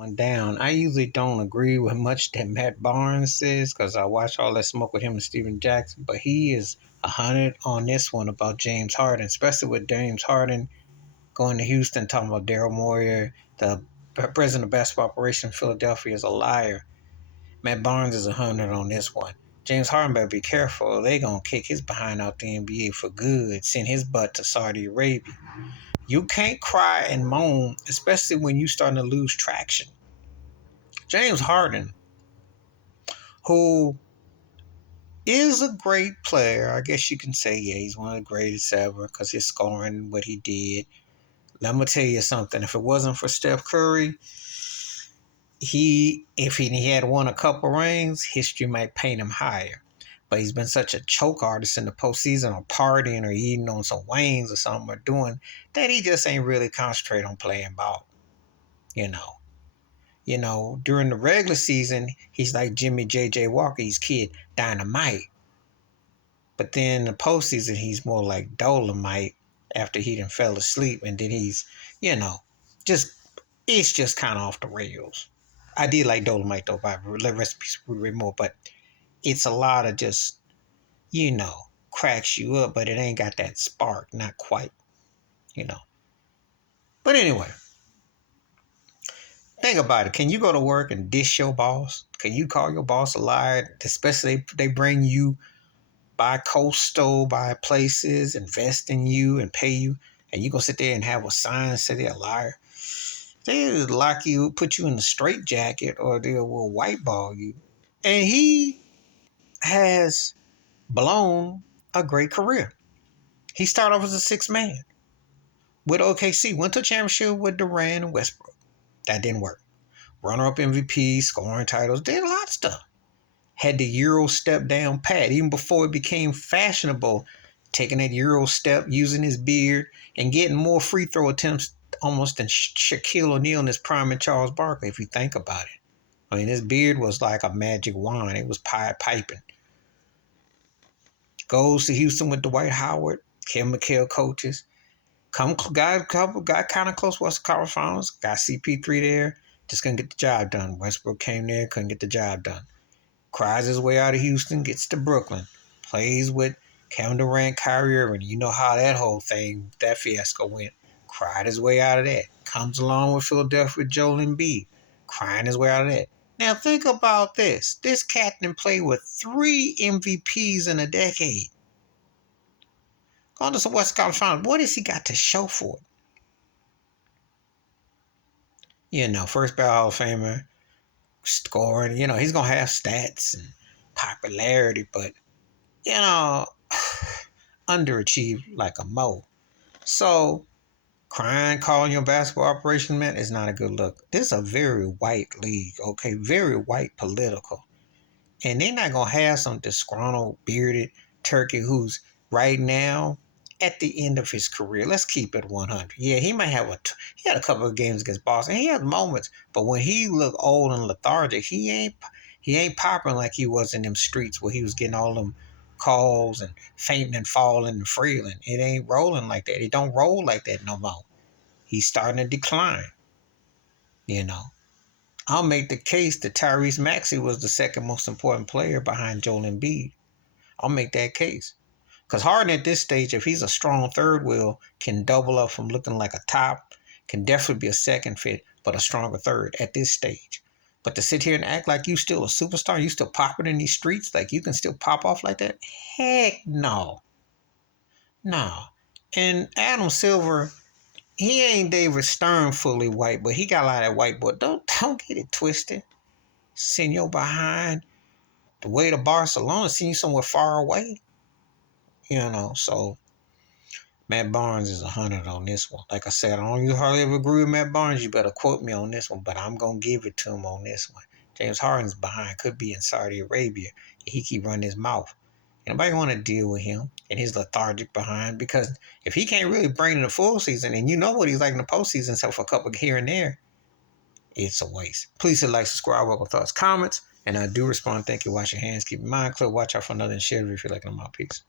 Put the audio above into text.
one down. I usually don't agree with much that Matt Barnes says because I watch all that smoke with him and Steven Jackson, but he is 100 on this one about James Harden, especially with James Harden going to Houston, talking about Daryl Morey, the president of basketball operations in Philadelphia, is a liar. Matt Barnes is 100 on this one. James Harden better be careful. They gonna kick his behind out the NBA for good, send his butt to Saudi Arabia. You can't cry and moan, especially when you starting to lose traction. James Harden, who is a great player, I guess you can say, yeah, he's one of the greatest ever because he's scoring what he did. Let me tell you something. If it wasn't for Steph Curry, if he had won a couple rings, history might paint him higher. But he's been such a choke artist in the postseason, or partying, or eating on some wings or something, or doing that he just ain't really concentrate on playing ball. You know, during the regular season, he's like Jimmy J.J. Walker, he's Kid Dynamite. But then in the postseason, he's more like Dolomite after he done fell asleep, and then he's, you know, just it's just kind of off the rails. I did like Dolomite though, by recipes more, but it's a lot of just, cracks you up, but it ain't got that spark, not quite, you know. But anyway, think about it. Can you go to work and dish your boss? Can you call your boss a liar? Especially if they bring you by coastal, by places, invest in you and pay you, and you gonna sit there and have a sign say they're a liar? They'll lock you, put you in the straitjacket, or they will whiteball you. And he has blown a great career. He started off as a sixth man with OKC, went to a championship with Durant and Westbrook. That didn't work. Runner-up MVP, scoring titles, did a lot of stuff. Had the Euro step down pat, even before it became fashionable, taking that Euro step, using his beard, and getting more free throw attempts almost than Shaquille O'Neal in his prime and Charles Barkley, if you think about it. I mean, his beard was like a magic wand. It was piping. Goes to Houston with Dwight Howard, Kim McHale coaches. Got kind of close Western Conference Finals. Got CP3 there. Just couldn't get the job done. Westbrook came there, couldn't get the job done. Cries his way out of Houston, gets to Brooklyn. Plays with Kevin Durant, Kyrie Irving. You know how that whole thing, that fiasco went. Cried his way out of that. Comes along with Philadelphia with Joel Embiid. Crying his way out of that. Now think about this. This captain played with 3 MVPs in a decade. Going to the West Conference Finals. What has he got to show for it? First ballot Hall of Famer, scoring. He's going to have stats and popularity, but, underachieved like a mo. So, crying, calling your basketball operation, man, is not a good look. This is a very white league, okay? Very white political. And they're not going to have some disgruntled, bearded turkey who's right now at the end of his career. Let's keep it 100. Yeah, he might have he had a couple of games against Boston. He had moments, but when he looked old and lethargic, he ain't popping like he was in them streets where he was getting all them calls and fainting and falling and freeling. It ain't rolling like that. It don't roll like that no more. He's starting to decline. I'll make the case that Tyrese Maxey was the second most important player behind Joel Embiid. I'll make that case. Because Harden at this stage, if he's a strong third wheel, can double up from looking like a top, can definitely be a second fit, but a stronger third at this stage. But to sit here and act like you still a superstar, you still popping in these streets, like you can still pop off like that? Heck no. No. And Adam Silver, he ain't David Stern fully white, but he got a lot of that white boy. Don't get it twisted. Send your behind the way to Barcelona, send you somewhere far away. So Matt Barnes is 100 on this one. Like I said, I don't hardly ever agree with Matt Barnes. You better quote me on this one, but I'm going to give it to him on this one. James Harden's behind, could be in Saudi Arabia. He keep running his mouth. Nobody want to deal with him and his lethargic behind, because if he can't really bring in the full season, and you know what he's like in the postseason, so for a couple here and there, it's a waste. Please hit like, subscribe, welcome thoughts, comments, and I do respond. Thank you. Wash your hands. Keep your mind clear. Watch out for another and share if you feel like I'm out. Peace.